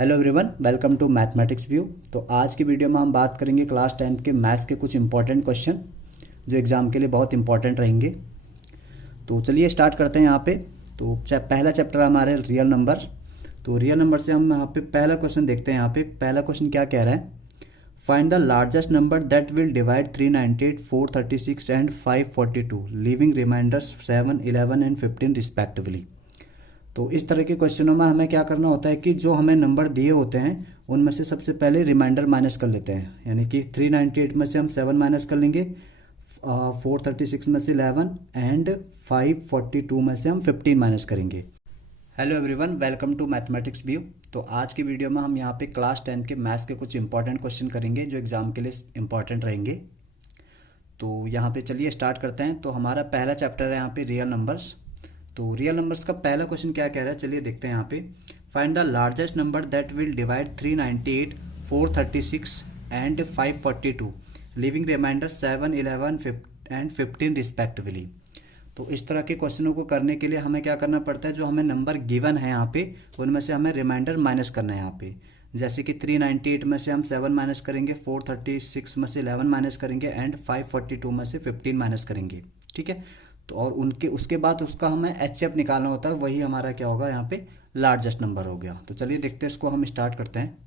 Hello everyone, welcome to mathematics view. तो आज की वीडियो में हम बात करेंगे क्लास 10th के मैथ्स के कुछ इंपॉर्टेंट क्वेश्चन जो एग्ज़ाम के लिए बहुत इंपॉर्टेंट रहेंगे। तो चलिए स्टार्ट करते हैं यहाँ पे। तो पहला चैप्टर हमारे रियल नंबर। तो रियल नंबर से हम यहाँ पे पहला क्वेश्चन देखते हैं। यहाँ पे पहला क्वेश्चन क्या कह रहा है, find the largest number that will divide 398, 436 and 542 leaving remainders 7, 11 and 15 respectively. तो इस तरह के क्वेश्चनों में हमें क्या करना होता है कि जो हमें नंबर दिए होते हैं उनमें से सबसे पहले रिमाइंडर माइनस कर लेते हैं। यानी कि 398 में से हम 7 माइनस कर लेंगे, 436 में से 11 एंड 542 में से हम 15 माइनस करेंगे। Hello everyone, welcome to mathematics view. तो आज की वीडियो में हम यहाँ पे क्लास 10 के मैथ्स के कुछ इंपॉर्टेंट क्वेश्चन करेंगे जो एग्ज़ाम के लिए इंपॉर्टेंट रहेंगे। तो यहाँ पे चलिए स्टार्ट करते हैं। तो हमारा पहला चैप्टर है यहाँ पे रियल नंबर्स। तो रियल नंबर्स का पहला क्वेश्चन क्या कह रहा है, चलिए देखते हैं यहाँ पे। Find the largest number that will divide 398, 436 and 542 leaving remainder 7, 11 and 15 respectively. तो इस तरह के क्वेश्चनों को करने के लिए हमें क्या करना पड़ता है, जो हमें नंबर गिवन है यहाँ पे उनमें से हमें रिमाइंडर माइनस करना है यहाँ पे। जैसे कि 398 में से हम 7 माइनस करेंगे, 436 में से 11 माइनस करेंगे एंड 542 में से 15 माइनस करेंगे। ठीक है। तो और उनके उसके बाद उसका हमें एचसीएफ निकालना होता है, वही हमारा क्या होगा यहाँ पे लार्जेस्ट नंबर हो गया। तो चलिए देखते हैं, इसको हम स्टार्ट करते हैं।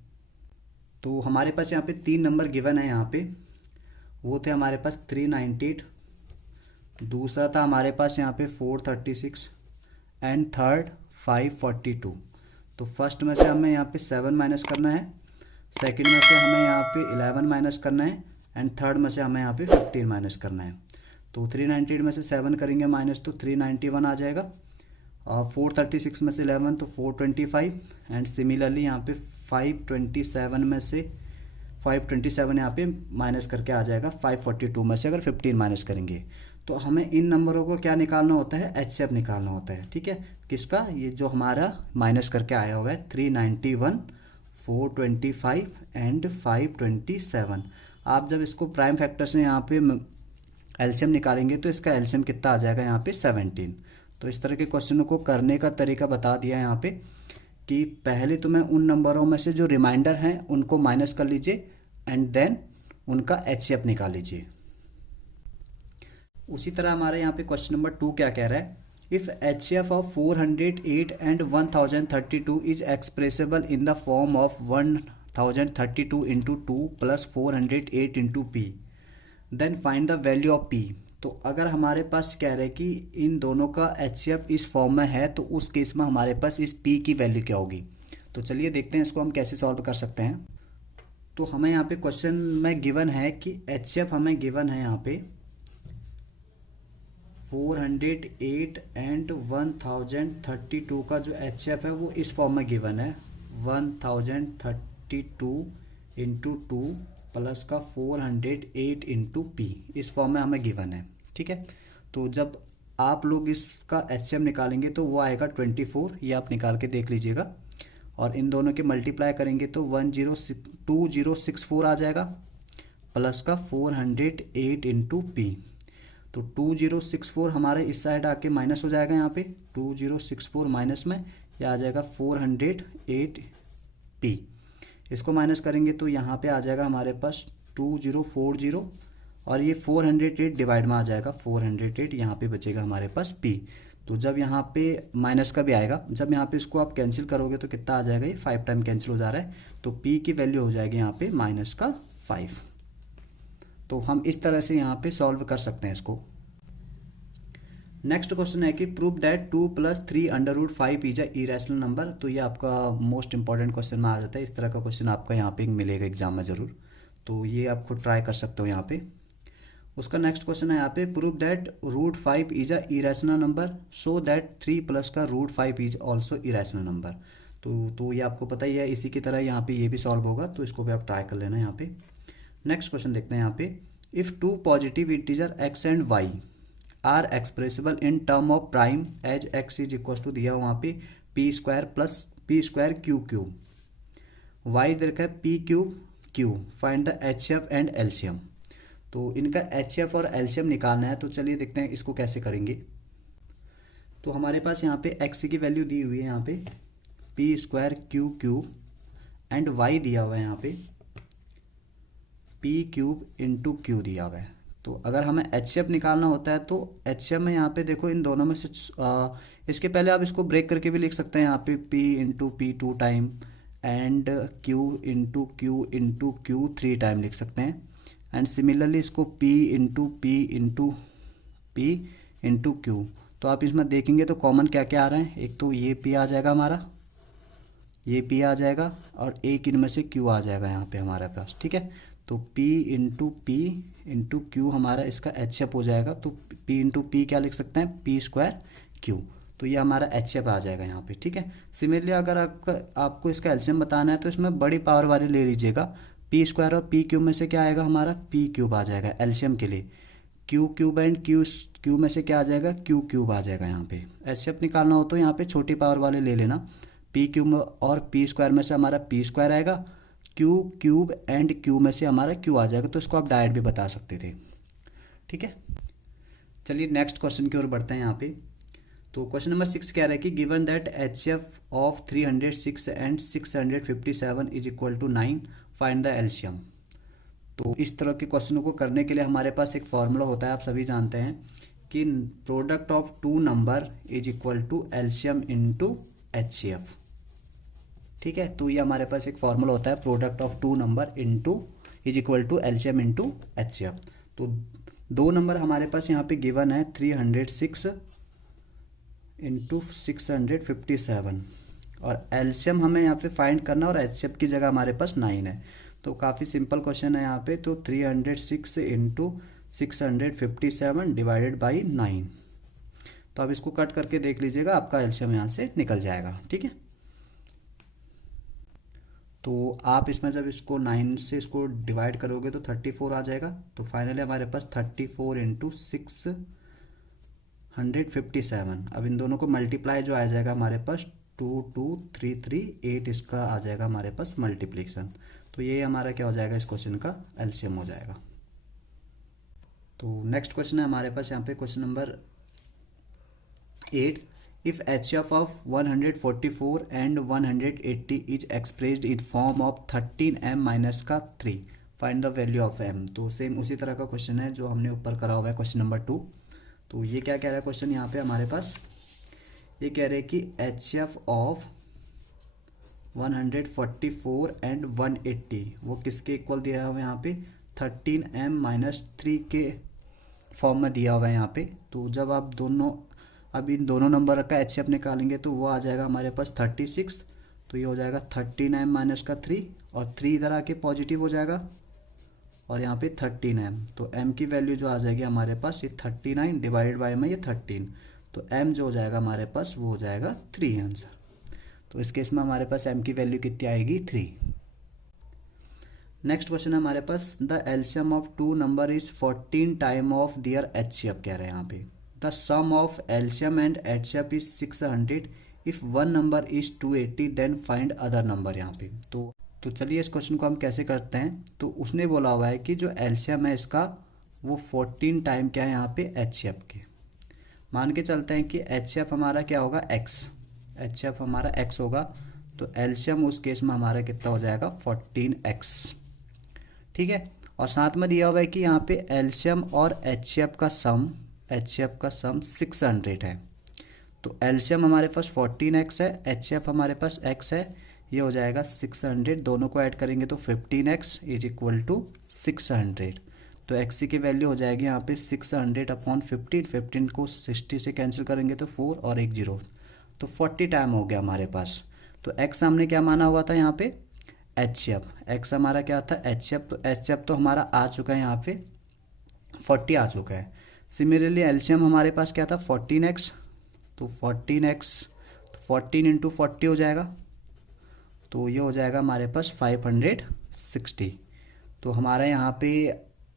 तो हमारे पास यहाँ पे 3 नंबर गिवन है यहाँ पे। वो थे हमारे पास 398, दूसरा था हमारे पास यहाँ पे 436 एंड थर्ड 542। तो फर्स्ट में से हमें यहाँ पे 7 माइनस करना है, सेकंड में से हमें यहाँ पे 11 माइनस करना है एंड थर्ड में से हमें यहाँ पे 15 माइनस करना है। तो 398 में से 7 करेंगे माइनस तो 391 आ जाएगा, और 436 में से 11 तो 425 एंड सिमिलरली यहाँ पे 527 में से 527 यहाँ पे माइनस करके आ जाएगा 542 में से अगर 15 माइनस करेंगे। तो हमें इन नंबरों को क्या निकालना होता है, एचसीएफ निकालना होता है। ठीक है, किसका, ये जो हमारा माइनस करके आया हुआ है 391, 425 एंड 527। आप जब इसको प्राइम फैक्टर से यहाँ पे एलसीएम निकालेंगे तो इसका एलसीएम कितना आ जाएगा यहाँ पे 17। तो इस तरह के क्वेश्चनों को करने का तरीका बता दिया यहाँ पे कि पहले तो मैं उन नंबरों में से जो रिमाइंडर हैं उनको माइनस कर लीजिए एंड देन उनका एचसीएफ निकाल लीजिए। उसी तरह हमारे यहाँ पे क्वेश्चन नंबर 2 क्या कह रहा है, if HCF of 408 and 1032 is expressible in the form of 1032 into 2 plus 408 into P then find the value of P. तो अगर हमारे पास कह रहे हैं कि इन दोनों का एचसीएफ इस फॉर्म में है तो उस केस में हमारे पास इस पी की वैल्यू क्या होगी। तो चलिए देखते हैं इसको हम कैसे सॉल्व कर सकते हैं। तो हमें यहाँ पे क्वेश्चन में गिवन है कि एचसीएफ हमें गिवन है यहाँ पे 408 एंड 1032 का जो एचसीएफ है वो इस फॉर्म में गिवन है 1032 इंटू 2 प्लस का 408 इंटू पी, इस फॉर्म में हमें गिवन है। ठीक है। तो जब आप लोग इसका एचसीएफ निकालेंगे तो वो आएगा 24, ये आप निकाल के देख लीजिएगा। और इन दोनों के मल्टीप्लाई करेंगे तो 2064 आ जाएगा प्लस का 408 इंटू पी। तो 2064 हमारे इस साइड आके माइनस हो जाएगा, यहाँ पे 2064 माइनस में यह आ जाएगा 408 पी। इसको माइनस करेंगे तो यहाँ पे आ जाएगा हमारे पास 2040 और ये 408 डिवाइड में आ जाएगा 408, यहाँ पे बचेगा हमारे पास p। तो जब यहाँ पे माइनस का भी आएगा, जब यहाँ पे इसको आप कैंसिल करोगे तो कितना आ जाएगा, ये 5 टाइम कैंसिल हो जा रहा है तो p की वैल्यू हो जाएगी यहाँ पे -5। तो हम इस तरह से यहाँ पे सॉल्व कर सकते हैं इसको। नेक्स्ट क्वेश्चन है कि prove that 2 + 3√5 is a irrational number. तो ये आपका मोस्ट इंपॉर्टेंट क्वेश्चन में आ जाता है। इस तरह का क्वेश्चन आपका यहाँ पे मिलेगा एग्जाम में ज़रूर, तो ये आप खुद ट्राई कर सकते हो यहाँ पे। उसका नेक्स्ट क्वेश्चन है यहाँ पे prove that √5 is a irrational number so that 3 plus का √5 इज ऑल्सो इरेशनल नंबर। तो ये आपको पता ही है, इसी की तरह यहाँ पे ये भी सॉल्व होगा, तो इसको भी आप ट्राई कर लेना यहाँ पे। नेक्स्ट क्वेश्चन देखते हैं यहाँ पे, if 2 positive integer x and y are expressible in term of prime as x is equal to दिया वहाँ पे p² + p² q³ y दे रखा है p³ q, find the HCF and LCM. तो इनका एचसीएफ और एलसीएम निकालना है, तो चलिए देखते हैं इसको कैसे करेंगे। तो हमारे पास यहाँ पे x की वैल्यू दी हुई है यहाँ पे p² q³ एंड वाई दिया हुआ है यहाँ पे पी क्यूब इंटू क्यू दिया हुआ है। तो अगर हमें एच निकालना होता है तो एच में यहाँ पे देखो इन दोनों में से इसके पहले आप इसको ब्रेक करके भी लिख सकते हैं यहाँ पे p into P 2 time and q into Q 3 time लिख सकते हैं। एंड सिमिलरली इसको p इंटू क्यू। तो आप इसमें देखेंगे तो कॉमन क्या क्या आ रहा है, एक तो ये p आ जाएगा हमारा, ये p आ जाएगा और एक इनमें से q आ जाएगा यहाँ पे हमारे पास, ठीक है। तो p इंटू क्यू हमारा इसका एच हो जाएगा। तो p इंटू पी क्या लिख सकते हैं, p स्क्वायर क्यू। तो ये हमारा एच आ जाएगा यहाँ पे, ठीक है। सिमिलरली अगर आपको इसका एलसीएम बताना है तो इसमें बड़ी पावर वाले ले लीजिएगा। पी स्क्वायर और पी क्यूब में से क्या आएगा हमारा, पी क्यूब आ जाएगा एलसीएम के लिए। क्यू क्यूब एंड क्यू में से क्या आ जाएगा, क्यू क्यूब आ जाएगा यहाँ पे। एचसीएफ निकालना हो तो यहाँ पे छोटी पावर वाले ले लेना। पी क्यूब और पी स्क्वायर में से हमारा पी स्क्वायर आएगा, क्यू क्यूब एंड क्यू में से हमारा क्यू आ जाएगा। तो इसको आप डायरेक्ट भी बता सकते थे, ठीक है। चलिए नेक्स्ट क्वेश्चन की ओर बढ़ते हैं यहाँ पे। तो क्वेश्चन नंबर 6 कह रहा है कि given that HCF of 306 and 657 is equal to 9, find the LCM. तो इस तरह के क्वेश्चनों को करने के लिए हमारे पास एक फॉर्मूला होता है, आप सभी जानते हैं कि product of two number is equal to LCM into HCF, ठीक है। तो ये हमारे पास एक फॉर्मूला होता है, product of two number into is equal to LCM into HCF. तो दो नंबर हमारे पास यहाँ पे गिवन है 306 इंटू 657 और एलसीएम हमें यहाँ पे फाइंड करना और एचसीएफ की जगह हमारे पास 9 है। तो काफ़ी सिंपल क्वेश्चन है यहाँ पे। तो 306 इंटू 657 डिवाइडेड बाई 9। तो आप इसको कट करके देख लीजिएगा, आपका एलसीएम यहाँ से निकल जाएगा, ठीक है। तो आप इसमें जब इसको 9 से इसको डिवाइड करोगे तो 34 आ जाएगा। तो फाइनली हमारे पास 34 इंटू 657। अब इन दोनों को मल्टीप्लाई जो आ जाएगा हमारे पास 22338 इसका आ जाएगा हमारे पास मल्टीप्लिकेशन। तो ये हमारा क्या हो जाएगा, इस क्वेश्चन का एलसीएम हो जाएगा। तो नेक्स्ट क्वेश्चन है हमारे पास यहाँ पे question number 8। If HCF of 144 and 180 is expressed in form of 13m minus का 3, find the value of m। तो सेम उसी तरह का क्वेश्चन है जो हमने ऊपर करा हुआ है क्वेश्चन नंबर 2। तो ये क्या कह रहा है क्वेश्चन यहाँ पे हमारे पास, ये कह रहे हैं कि एचसीएफ ऑफ 144 एंड 180 वो किसके इक्वल दिया हुआ है यहाँ पे, 13m माइनस 3 के फॉर्म में दिया हुआ है यहाँ पे। तो जब आप अब इन दोनों नंबर का एचसीएफ निकालेंगे तो वो आ जाएगा हमारे पास 36। तो ये हो जाएगा 13m माइनस का 3 और 3 इधर आके पॉजिटिव हो जाएगा और यहाँ पे 13m। तो m की वैल्यू जो आ जाएगी हमारे पास ये 39 डिवाइडेड बाय में ये 13। तो m जो हो जाएगा हमारे पास वो हो जाएगा 3 आंसर। तो इस केस में हमारे पास m की वैल्यू कितनी आएगी, 3। नेक्स्ट क्वेश्चन है हमारे पास, the LCM of two number is 14 time of their HCF कह रहे हैं यहाँ पे। The sum of LCM and HCF is 600। If one number is 280 then find other number यहाँ पे। तो चलिए इस क्वेश्चन को हम कैसे करते हैं। तो उसने बोला हुआ है कि जो एलसीएम है इसका वो 14 टाइम क्या है यहाँ पे एचसीएफ के। मान के चलते हैं कि एचसीएफ हमारा क्या होगा, x। एचसीएफ हमारा x होगा तो एलसीएम उस केस में हमारा कितना हो जाएगा, 14x, ठीक है। और साथ में दिया हुआ है कि यहाँ पे एलसीएम और एचसीएफ का सम 600 है। तो एलसीएम हमारे पास 14x है, एचसीएफ हमारे पास x है, ये हो जाएगा 600। दोनों को ऐड करेंगे तो 15x इज इक्वल टू 600। तो x की वैल्यू हो जाएगी यहाँ पे 600 अपॉन 15। 15 को 60 से कैंसिल करेंगे तो 4 और 1 0, तो 40 टाइम हो गया हमारे पास। तो x हमने क्या माना हुआ था यहाँ पे, एचसीएफ। x हमारा क्या था, एचसीएफ। तो एचसीएफ तो हमारा आ चुका है यहाँ पे 40 आ चुका है। सिमिलरली एलसीएम हमारे पास क्या था, 14x। तो 14x तो 14 इंटू 40 हो जाएगा। तो ये हो जाएगा हमारे पास 560। तो हमारा यहाँ पे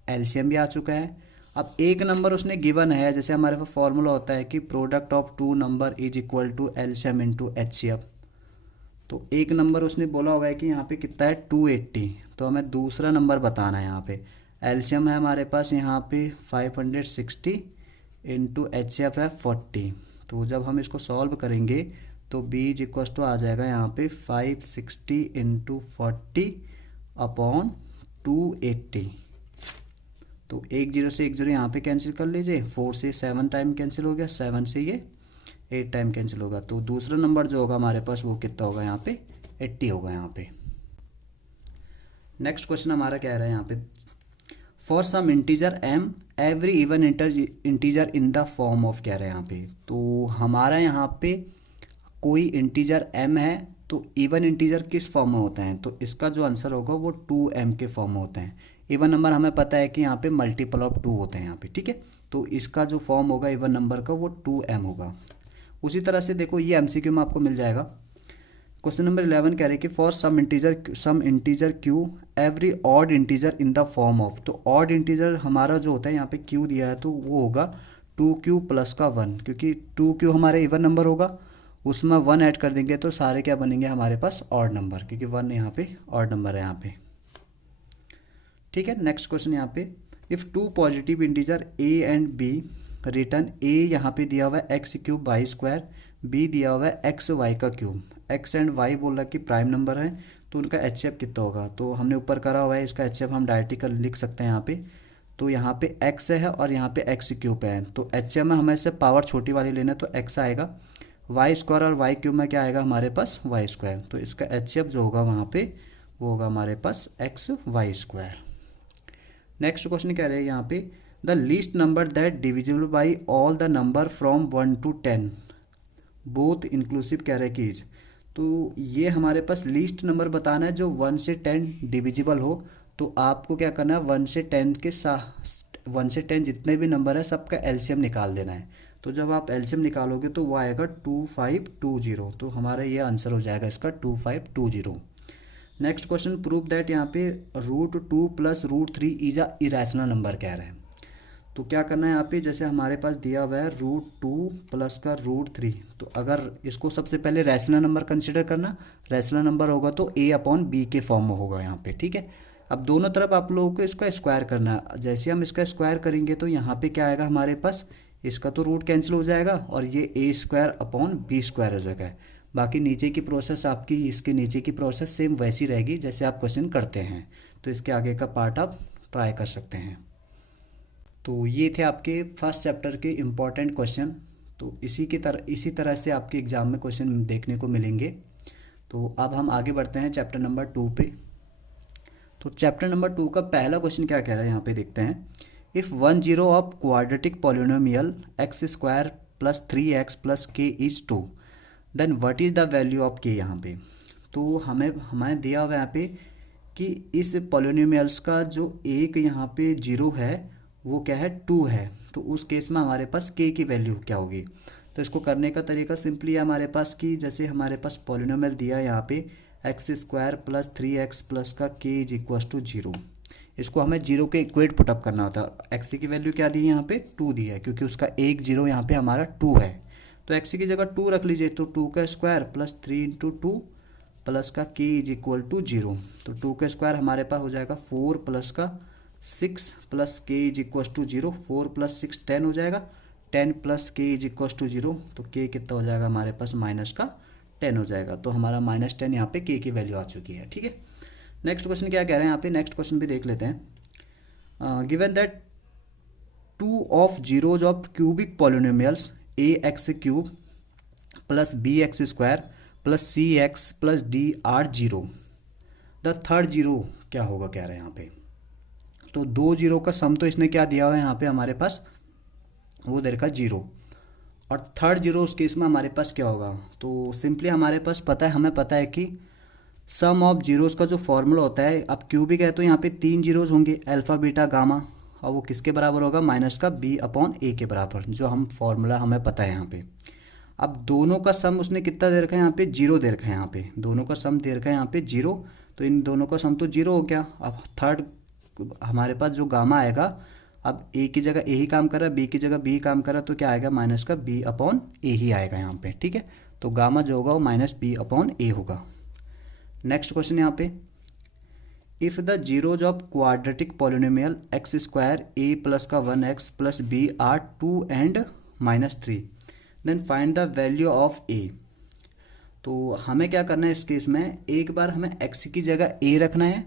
एलसीएम भी आ चुका है। अब एक नंबर उसने गिवन है, जैसे हमारे पास फॉर्मूला होता है कि product of two number is equal to LCM into HCF. तो एक नंबर उसने बोला हुआ है कि यहाँ पे कितना है, 280। तो हमें दूसरा नंबर बताना है। यहाँ पे एलसीएम है हमारे पास यहाँ पे 560 इंटू एचसीएफ है 40। तो जब हम इसको सॉल्व करेंगे तो b इज इक्वल टू आ जाएगा यहाँ पे 560 इंटू 40 अपॉन 280। तो 1 0 से 1 0 यहाँ पे कैंसिल कर लीजिए, 4 से 7 टाइम कैंसिल हो गया, 7 से ये 8 टाइम कैंसिल होगा। तो दूसरा नंबर जो होगा हमारे पास वो कितना होगा यहाँ पे 80 होगा यहाँ पे। नेक्स्ट क्वेश्चन हमारा क्या है यहाँ पे, for some integer m every even integer in the form of कह रहे हैं यहाँ पे। तो हमारा यहाँ पे कोई इंटीजर m है तो इवन इंटीजर किस फॉर्म में होते हैं, तो इसका जो आंसर होगा वो 2m के फॉर्म में होते हैं। इवन नंबर हमें पता है कि यहाँ पे मल्टीपल ऑफ 2 होते हैं यहाँ पे, ठीक है। तो इसका जो फॉर्म होगा इवन नंबर का वो 2m होगा। उसी तरह से देखो ये MCQ में आपको मिल जाएगा। क्वेश्चन नंबर 11 कह रहे हैं कि for some integer q every odd integer in the form of. तो ऑड इंटीजर हमारा जो होता है यहाँ पे q दिया है तो वो होगा 2q प्लस का 1, क्योंकि 2q हमारे इवन नंबर होगा, उसमें 1 ऐड कर देंगे तो सारे क्या बनेंगे हमारे पास ऑड नंबर, क्योंकि 1 यहाँ पे ऑड नंबर है यहाँ पे, ठीक है। नेक्स्ट क्वेश्चन यहाँ पे, if 2 positive integer a and b return a यहाँ पे दिया हुआ है x cube y square, b दिया हुआ है एक्स वाई का क्यूब, x एंड y बोल रहा है कि प्राइम नंबर है, तो उनका HCF कितना होगा। तो हमने ऊपर करा हुआ है, इसका HCF हम डायरेक्टली कर लिख सकते हैं यहाँ पे। तो यहाँ पे x है और यहाँ पे एक्स क्यूब है, तो HCF में हमें से पावर छोटी वाली लेना है तो x आएगा, वाई स्क्वायर और वाई क्यूब में क्या आएगा हमारे पास वाई स्क्वायर। तो इसका HCF जो होगा वहाँ पे वो होगा हमारे पास X Y square. Next question कह रहे हैं यहाँ पे, the least number that divisible by all the number from 1 to 10 both inclusive कह रहे कीज। तो ये हमारे पास लीस्ट नंबर बताना है जो 1 से 10 डिविजिबल हो। तो आपको क्या करना है 1 से 10 के 1 से 10 जितने भी नंबर है सबका एलसीएम निकाल देना है। तो जब आप एलसीएम निकालोगे तो वो आएगा 2520। तो हमारा ये आंसर हो जाएगा इसका 2520। नेक्स्ट क्वेश्चन, प्रूव दैट यहाँ पे √2 plus √3 is a irrational number कह रहे हैं। तो क्या करना है यहाँ पे, जैसे हमारे पास दिया हुआ है √2 प्लस का √3, तो अगर इसको सबसे पहले रैशनल नंबर कंसिडर करना, रैशनल नंबर होगा तो a/b के फॉर्म में होगा यहाँ पे, ठीक है। अब दोनों तरफ आप लोगों को इसका स्क्वायर करना है। जैसे हम इसका स्क्वायर करेंगे तो यहाँ पे क्या आएगा हमारे पास, इसका तो रूट कैंसिल हो जाएगा और ये a²/b² हो जाएगा। बाकी नीचे की प्रोसेस आपकी, इसके नीचे की प्रोसेस सेम वैसी रहेगी जैसे आप क्वेश्चन करते हैं। तो इसके आगे का पार्ट आप ट्राई कर सकते हैं। तो ये थे आपके फर्स्ट चैप्टर के इम्पॉर्टेंट क्वेश्चन। तो इसी तरह से आपके एग्ज़ाम में क्वेश्चन देखने को मिलेंगे। तो अब हम आगे बढ़ते हैं चैप्टर नंबर 2 पे। तो चैप्टर नंबर 2 का पहला क्वेश्चन क्या कह रहा है यहाँ पे देखते हैं। If 1 0 of quadratic polynomial x² + 3x + k is 2 then what is the value of k यहाँ पे। तो हमें दिया हुआ यहाँ पे कि इस पॉलिनोमियल्स का जो एक यहाँ पे 0 है वो क्या है 2 है। तो उस केस में हमारे पास k की वैल्यू क्या होगी। तो इसको करने का तरीका सिंपली है हमारे पास कि जैसे हमारे पास पॉलिनोमियल दिया है यहाँ पे x² + 3x + का k = 0। इसको हमें 0 के इक्वेट पुटअप करना होता है। x की वैल्यू क्या दी है यहाँ पे 2 दी है, क्योंकि उसका एक 0 यहाँ पे हमारा 2 है। तो x की जगह 2 रख लीजिए, तो 2 का स्क्वायर प्लस 3 × 2 प्लस का k = 0। तो 2 का स्क्वायर हमारे पास हो जाएगा 4 प्लस का 6 प्लस k = 0। 4 + 6 10 हो जाएगा, 10 प्लस k = 0। तो k कितना हो जाएगा हमारे पास -10 हो जाएगा। तो हमारा -10 यहाँ पे k की वैल्यू आ चुकी है, ठीक है। नेक्स्ट क्वेश्चन क्या कह रहे हैं यहाँ पे, नेक्स्ट क्वेश्चन भी देख लेते हैं। Given that 2 of zeros of cubic polynomials ax³ + bx² + cx + d are 0, the third 0 क्या होगा कह रहे हैं यहाँ पे। तो 2 0 का सम तो इसने क्या दिया हुआ है यहाँ पे हमारे पास, वो दे रखा 0, और थर्ड 0 उस केस में हमारे पास क्या होगा। तो सिंपली हमारे पास हमें पता है कि सम ऑफ जीरोस का जो फॉर्मूला होता है, अब क्यूबिक है तो यहाँ पे 3 जीरोस होंगे, अल्फा बीटा गामा, और वो किसके बराबर होगा -b/a के बराबर, जो हम फॉर्मूला हमें पता है यहाँ पे। अब दोनों का सम उसने कितना दे रखा है यहाँ पे 0 दे रखा है यहाँ पे, दोनों का सम दे रखा है यहाँ पे 0। तो इन दोनों का सम तो 0 हो गया। अब थर्ड हमारे पास जो गामा आएगा, अब a की जगह a ही काम कर रहा है, b की जगह b काम कर रहा है, तो क्या आएगा -b/a ही आएगा यहाँ पे, ठीक है। तो गामा जो होगा वो -b/a होगा। नेक्स्ट क्वेश्चन यहाँ पे, if the zeros of quadratic polynomial x² a + का 1x + b are 2 and -3 then find the value of a। तो हमें क्या करना है इस केस में, एक बार हमें x की जगह a रखना है,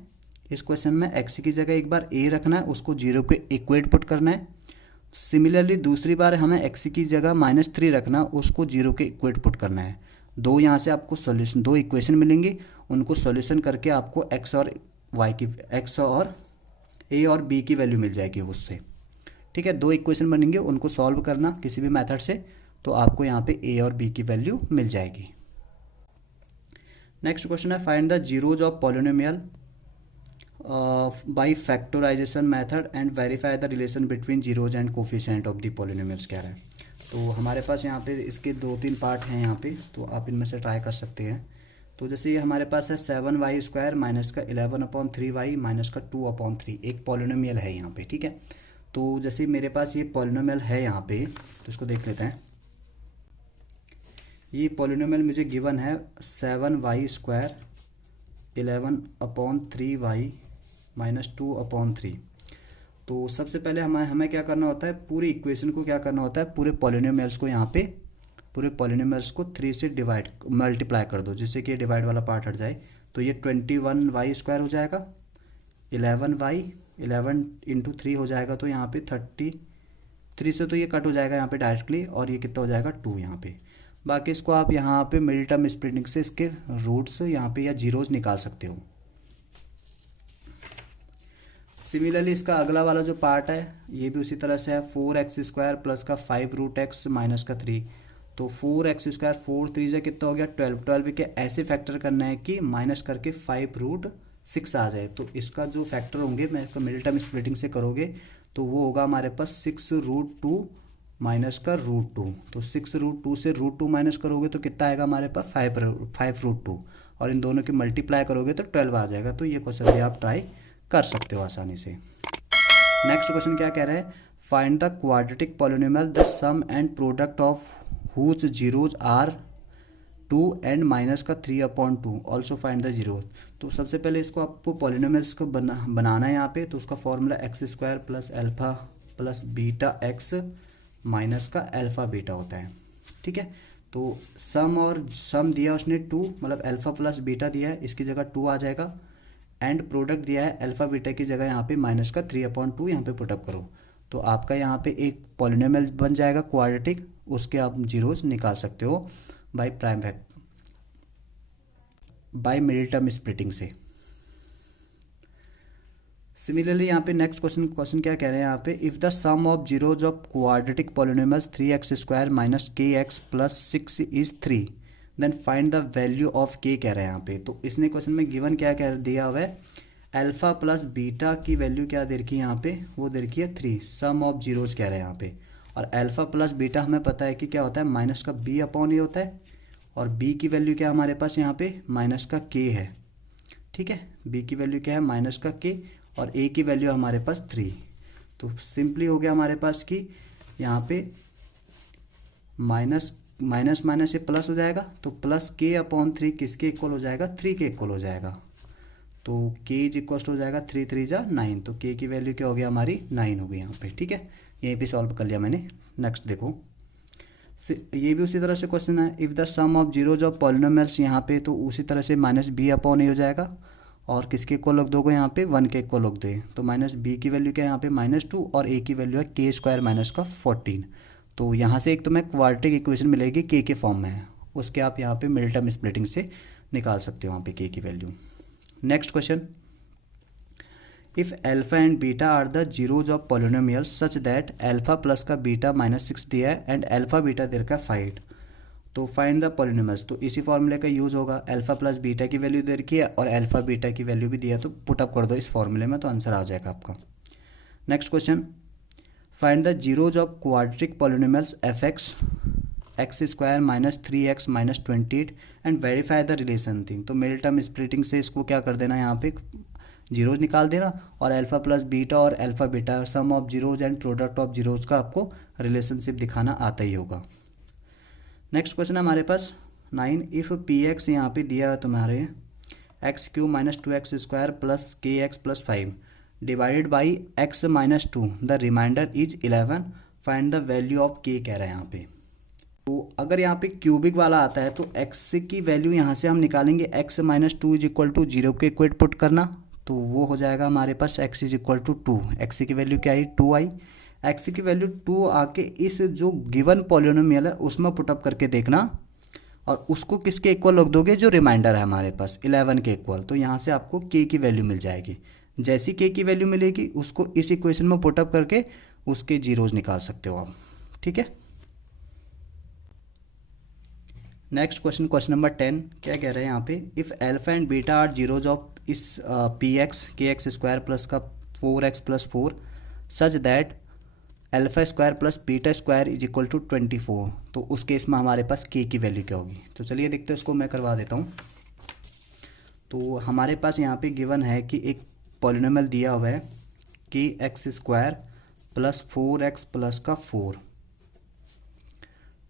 इस क्वेश्चन में x की जगह एक बार a रखना है, उसको 0 के इक्वेट पुट करना है। सिमिलरली दूसरी बार हमें x की जगह -3 रखना, उसको 0 के इक्वेट पुट करना है। दो यहाँ से आपको सॉल्यूशन, दो इक्वेशन मिलेंगी, उनको सॉल्यूशन करके आपको x और a और b की वैल्यू मिल जाएगी उससे। ठीक है, दो इक्वेशन बनेंगे, उनको सॉल्व करना किसी भी मेथड से, तो आपको यहाँ पे a और b की वैल्यू मिल जाएगी। नेक्स्ट क्वेश्चन है find the zeros of polynomial by factorization method and verify the relation between zeros and coefficient of the polynomials कह रहा है। तो हमारे पास यहाँ पे इसके 2-3 पार्ट हैं यहाँ पे, तो आप इनमें से ट्राई कर सकते हैं। तो जैसे ये हमारे पास है 7y² माइनस का 11/3y माइनस का 2/3, एक पॉलिनोमियल है यहाँ पे। ठीक है, तो जैसे मेरे पास ये पॉलिनोमियल है यहाँ पे, तो इसको देख लेते हैं। ये पॉलिनोमियल मुझे गिवन है 7y² 11/3y माइनस 2/3। तो सबसे पहले हमें क्या करना होता है, पूरी इक्वेशन को क्या करना होता है, पूरे पॉलिनोमियल्स को यहाँ पे, पूरे पॉलिनोमियल्स को 3 से मल्टीप्लाई कर दो, जिससे कि ये डिवाइड वाला पार्ट हट जाए। तो ये 21y² हो जाएगा, 11 इंटू 3 हो जाएगा, तो यहाँ पे 33 से तो ये कट हो जाएगा यहाँ पे डायरेक्टली, और ये कितना हो जाएगा 2 यहाँ पे। बाकी इसको आप यहाँ पे मिडिल टर्म स्प्लिटिंग से इसके रूट्स यहाँ पे या जीरोज निकाल सकते हो। सिमिलरली इसका अगला वाला जो पार्ट है ये भी उसी तरह से है, 4x² प्लस का 5√x माइनस का 3। तो 4x², 4 3 से कितना हो गया 12, 12 के ऐसे फैक्टर करना है कि माइनस करके 5√6 आ जाए। तो इसका जो फैक्टर होंगे, मैं इसको मिडिल टर्म स्प्लिटिंग से करोगे तो वो होगा हमारे पास 6√2 माइनस का √2। तो 6√2 से √2 माइनस करोगे तो कितना आएगा हमारे पास 5√2, और इन दोनों की मल्टीप्लाई करोगे तो 12 आ जाएगा। तो ये क्वेश्चन भी आप ट्राई कर सकते हो आसानी से। नेक्स्ट क्वेश्चन क्या कह रहा है, find the quadratic polynomial the sum and product of whose zeros are 2 and minus का 3/2, ऑल्सो फाइंड द जीरोज। तो सबसे पहले इसको आपको पॉलिनोमियल्स को बनाना है यहाँ पे। तो उसका formula x² plus alpha plus beta x minus का अल्फा बीटा होता है। ठीक है, तो सम दिया उसने 2, मतलब अल्फा प्लस बीटा दिया है, इसकी जगह 2 आ जाएगा। एंड प्रोडक्ट दिया है अल्फा बीटा की जगह यहाँ पे माइनस का 3/2 यहाँ पे पुटअप करो, तो आपका यहाँ पे एक पॉलिनोमियल बन जाएगा क्वाड्रेटिक। उसके आप जीरोज निकाल सकते हो बाय मिडिल टर्म स्प्लिटिंग से। सिमिलरली यहाँ पे नेक्स्ट क्वेश्चन क्या कह रहे हैं यहाँ पे, if the sum of zeros of quadratic polynomials 3x² minus kx plus 6 is 3, then find the value of k कह रहे हैं यहाँ पे। तो इसने क्वेश्चन में गिवन क्या कह दिया हुआ है, अल्फा प्लस बीटा की वैल्यू क्या दे रखी है यहाँ पे, वो दे रखी है 3, सम ऑफ जीरोज कह रहे हैं यहाँ पे। और अल्फा प्लस बीटा हमें पता है कि क्या होता है, माइनस का b/a होता है, और b की वैल्यू क्या हमारे पास यहाँ पे माइनस का k है। ठीक है, b की वैल्यू क्या है माइनस का k, और a की वैल्यू हमारे पास 3। तो सिंपली हो गया हमारे पास कि यहाँ पे माइनस माइनस ये प्लस हो जाएगा, तो प्लस k/3 किसके इक्वल हो जाएगा, 3 के इक्वल हो जाएगा। तो k इज इक्वल हो जाएगा 3 3 जा 9, तो k की वैल्यू क्या हो गया हमारी 9 हो गई यहाँ पे। ठीक है, यहीं पे सॉल्व कर लिया मैंने। नेक्स्ट देखो, ये भी उसी तरह से क्वेश्चन है, if the sum of zeros of polynomials, यहाँ पे तो उसी तरह से माइनस b/a हो जाएगा, और किसके इक्वल रख दोगे यहाँ पे 1 के इक्वल रख दे। तो माइनस b की वैल्यू क्या है यहाँ पे -2, और a की वैल्यू है k² माइनस का 14। तो यहाँ से एक तुम्हें क्वाड्रेटिक इक्वेशन मिलेगी k के फॉर्म में है, उसके आप यहाँ पे मिडिल टर्म स्प्लिटिंग से निकाल सकते हो यहाँ पे k की value. Next question, if alpha and beta are the zeros of polynomials such that alpha plus का बीटा -6 दिया है एंड अल्फा बीटा दे रखा है 5, तो फाइंड द पॉलिनोमियल्स। तो इसी फॉर्मूले का यूज़ होगा, अल्फा प्लस बीटा की वैल्यू दे रखी है और अल्फा बीटा की वैल्यू भी दिया है, तो पुटअप कर दो इस फॉर्मूले में, तो आंसर आ जाएगा आपका। Next question, find the zeros of quadratic polynomials f(x) x² minus 3x minus 28 and verify the relation thing. तो मिडिल टर्म स्प्लिटिंग से इसको क्या कर देना, यहाँ पे जीरोज निकाल देना, और अल्फा प्लस बीटा और alpha beta some of zeros and product of zeros का आपको रिलेशनशिप दिखाना आता ही होगा। नेक्स्ट क्वेश्चन है हमारे पास 9, इफ़ px यहाँ पे दिया है तुम्हारे x³ minus 2x² plus kx plus 5 divided by x minus 2, the remainder is 11, find the value of k कह रहे हैं यहाँ पे। तो अगर यहाँ पे क्यूबिक वाला आता है तो x की वैल्यू यहाँ से हम निकालेंगे x minus two is equal to zero के इक्वेट पुट करना, तो वो हो जाएगा हमारे पास x is equal to two. X की वैल्यू क्या आई, 2 आई। x की वैल्यू 2 आके इस जो गिवन पॉलिनोमियल है उसमें पुटअप करके देखना, और उसको किसके इक्वल रख दोगे, जो रिमाइंडर है हमारे पास 11 के इक्वल। तो यहाँ से आपको k की वैल्यू मिल जाएगी। जैसी k की वैल्यू मिलेगी उसको इस इक्वेशन में पुटअप करके उसके जीरोज निकाल सकते हो आप, ठीक है। नेक्स्ट क्वेश्चन, क्वेश्चन नंबर 10 क्या कह रहे हैं यहाँ पे, if alpha and beta are zeros of इस पी एक्स के एक्स स्क्वायर प्लस का 4x plus 4 such that alpha square plus beta square is equal to 24, तो उस केस में हमारे पास के की वैल्यू क्या होगी। तो चलिए देखते हैं, इसको मैं करवा देता हूँ। तो हमारे पास यहाँ पे गिवन है कि एक पॉलिनोमियल दिया हुआ है कि x square plus 4x plus का 4,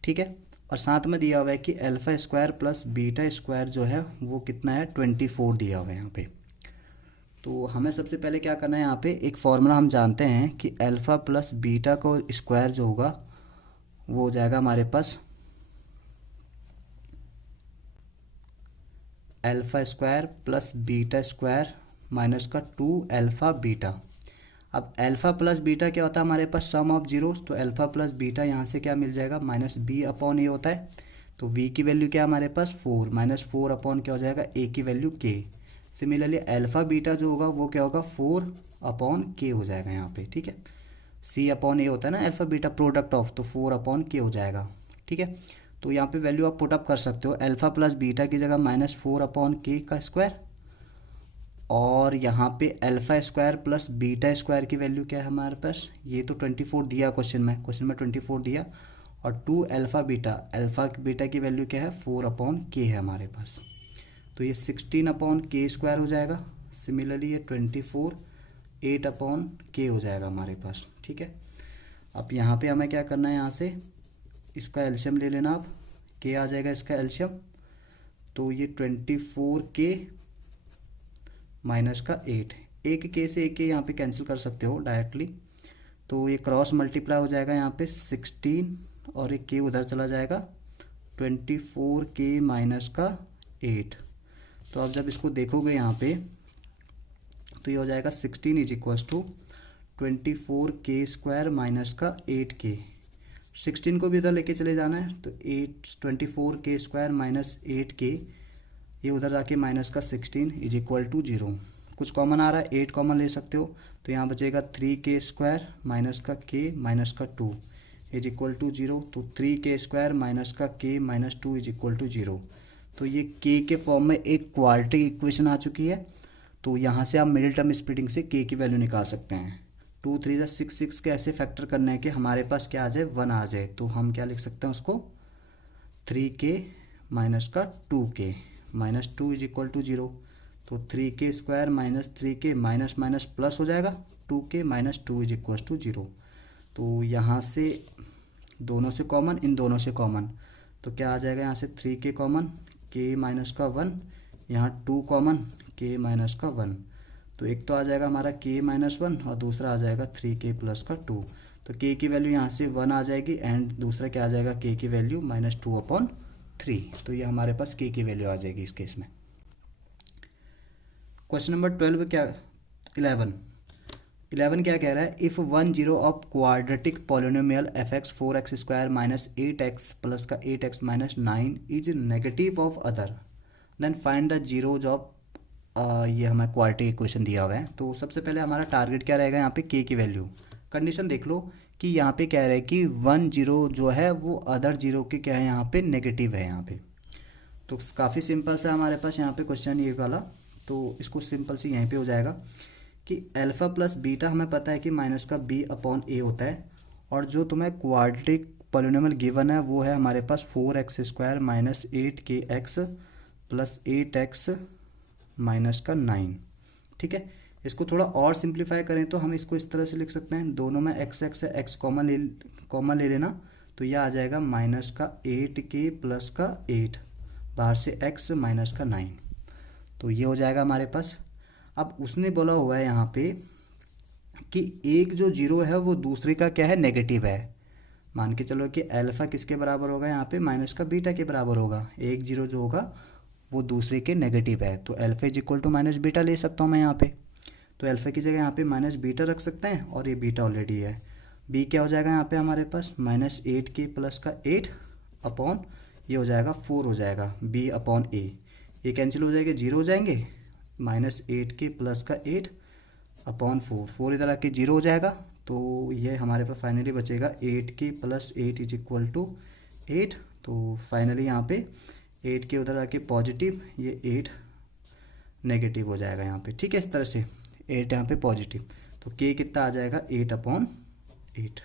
ठीक है, और साथ में दिया हुआ है कि alpha square plus beta square जो है वो कितना है, 24 दिया हुआ है यहाँ पे। तो हमें सबसे पहले क्या करना है, यहाँ पे एक फॉर्मूला हम जानते हैं कि अल्फ़ा प्लस बीटा को स्क्वायर जो होगा वो हो जाएगा हमारे पास alpha square plus beta square minus का 2 अल्फ़ा बीटा। अब अल्फ़ा प्लस बीटा क्या होता है हमारे पास, सम ऑफ जीरोस, तो अल्फ़ा प्लस बीटा यहाँ से क्या मिल जाएगा, माइनस बी अपॉन ए होता है। तो वी की वैल्यू क्या है हमारे पास 4, माइनस 4 अपॉन क्या हो जाएगा, ए की वैल्यू के। सिमिलरली अल्फ़ा बीटा जो होगा वो क्या होगा, 4 अपॉन के हो जाएगा यहाँ पे, ठीक है। सी अपॉन ए होता है ना अल्फ़ा बीटा प्रोडक्ट ऑफ, तो 4 अपॉन के हो जाएगा, ठीक है। तो यहाँ पे वैल्यू आप पुटअप कर सकते हो, अल्फ़ा प्लस बीटा की जगह माइनस 4 अपॉन के का स्क्वायर, और यहाँ पे alpha square plus beta square की वैल्यू क्या है हमारे पास, ये तो 24 दिया क्वेश्चन में 24 दिया, और 2 अल्फ़ा बीटा की वैल्यू क्या है, 4 अपॉन के है हमारे पास। तो ये 16 अपॉन के स्क्वायर हो जाएगा। सिमिलरली ये 24 8 अपॉन के हो जाएगा हमारे पास, ठीक है। अब यहाँ पे हमें क्या करना है, यहाँ से इसका एलसीएम ले लेना आप, के आ जाएगा इसका एलसीएम, तो ये 24 के माइनस का 8, एक के से एक के यहाँ पे कैंसिल कर सकते हो डायरेक्टली, तो ये क्रॉस मल्टीप्लाई हो जाएगा यहाँ पे 16, और एक के उधर चला जाएगा 24 के माइनस का 8। तो अब जब इसको देखोगे यहाँ पे तो ये हो जाएगा 16 इज इक्वल्स टू 24 के स्क्वायर माइनस का 8 के। 16 को भी उधर लेके चले जाना है, तो 24 के स्क्वायर माइनस 8 के, ये उधर आके माइनस का 16 इज इक्वल टू 0। कुछ कॉमन आ रहा है, 8 कॉमन ले सकते हो, तो यहाँ बचेगा 3 के स्क्वायर माइनस का के माइनस का 2 इज इक्वल टू 0। तो 3 के स्क्वायर माइनस का के माइनस 2 इज इक्वल टू 0। तो ये के फॉर्म में एक क्वाड्रेटिक इक्वेशन आ चुकी है। तो यहाँ से आप मिडिल टर्म स्प्लिटिंग से के की वैल्यू निकाल सकते हैं। 2 3 6 6 के ऐसे फैक्टर करना है कि हमारे पास क्या आ जाए, 1 आ जाए। तो हम क्या लिख सकते हैं उसको, 3 के माइनस का 2 के माइनस 2 इज इक्वल टू 0। तो 3 के स्क्वायर माइनस 3 के माइनस माइनस प्लस हो जाएगा, 2 के माइनस 2 इज इक्वल टू 0। तो यहाँ से दोनों से कॉमन, इन दोनों से कॉमन, तो क्या आ जाएगा यहाँ से 3 के कॉमन, के माइनस का 1, यहाँ 2 कॉमन, के माइनस का 1। तो एक तो आ जाएगा हमारा के माइनस 1 और दूसरा आ जाएगा 3 के प्लस का 2। तो के की वैल्यू यहाँ से 1 आ जाएगी, एंड दूसरा क्या आ जाएगा, के की वैल्यू माइनस 2 अपॉन 3। तो ये हमारे पास के की वैल्यू आ जाएगी इस केस में। क्वेश्चन नंबर 12 क्या 11 क्या कह रहा है, if 1 0 of quadratic polynomial F x 4x square minus 8x plus का 8x minus 9 is negative of other than find the zeros of, ये हमें क्वाड्रेटिक इक्वेशन दिया हुआ है। तो सबसे पहले हमारा टारगेट क्या रहेगा, यहाँ पे के की वैल्यू। कंडीशन देख लो कि यहाँ पे क्या है कि 1 0 जो है वो अदर जीरो के क्या है, यहाँ पे नेगेटिव है यहाँ पे। तो काफ़ी सिंपल सा हमारे पास यहाँ पे क्वेश्चन ये वाला, तो इसको सिंपल से यहीं पे हो जाएगा कि अल्फ़ा प्लस बीटा हमें पता है कि माइनस का बी अपॉन ए होता है, और जो तुम्हें क्वाड्रेटिक पॉलिनोमियल गिवन है वो है हमारे पास 4x स्क्वायर माइनस 8 के एक्स प्लस 8x माइनस का 9, ठीक है। इसको थोड़ा और सिंप्लीफाई करें तो हम इसको इस तरह से लिख सकते हैं, दोनों में x है, x कॉमन ले लेना, तो यह आ जाएगा माइनस का 8 के प्लस का 8, बाहर से x माइनस का 9। तो ये हो जाएगा हमारे पास। अब उसने बोला हुआ है यहाँ पे कि एक जो जीरो है वो दूसरे का क्या है, नेगेटिव है। मान के चलो कि अल्फ़ा किसके बराबर होगा यहाँ पे, माइनस का बीटा के बराबर होगा। एक जीरो जो होगा वो दूसरे के नेगेटिव है, तो alpha is equal to minus beta ले सकता हूँ मैं यहाँ पे। तो अल्फ़ा की जगह यहाँ पे माइनस बीटा रख सकते हैं, और ये बीटा ऑलरेडी है। बी क्या हो जाएगा यहाँ पे हमारे पास, माइनस 8 के प्लस का 8 अपॉन ये हो जाएगा 4 हो जाएगा बी अपॉन ए। ये कैंसिल हो जाएगा, जीरो हो जाएंगे, माइनस 8 के प्लस का 8 अपॉन 4 इधर आके जीरो हो जाएगा। तो ये हमारे पास फाइनली बचेगा 8 के प्लस 8 इज इक्वल टू 8। तो फाइनली यहाँ पे 8 के उधर आके पॉजिटिव, ये 8 नेगेटिव हो जाएगा यहाँ पे, ठीक है। इस तरह से 8 यहाँ पे पॉजिटिव, तो के कितना आ जाएगा 8 अपॉन 8,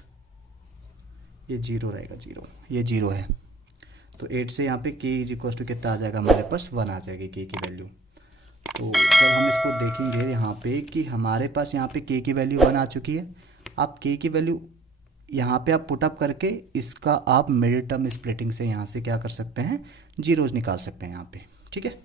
ये जीरो रहेगा, जीरो, ये जीरो है। तो 8 से यहाँ पे के इज इक्वल टू कितना आ जाएगा हमारे पास, 1 आ जाएगी के की वैल्यू। तो जब हम इसको देखेंगे यहाँ पे कि हमारे पास यहाँ पे के की वैल्यू 1 आ चुकी है। आप के की वैल्यू यहाँ पे आप पुटअप करके इसका आप मिड टर्म स्प्लिटिंग से यहाँ से क्या कर सकते हैं, जीरोज़ निकाल सकते हैं यहाँ पे, ठीक है।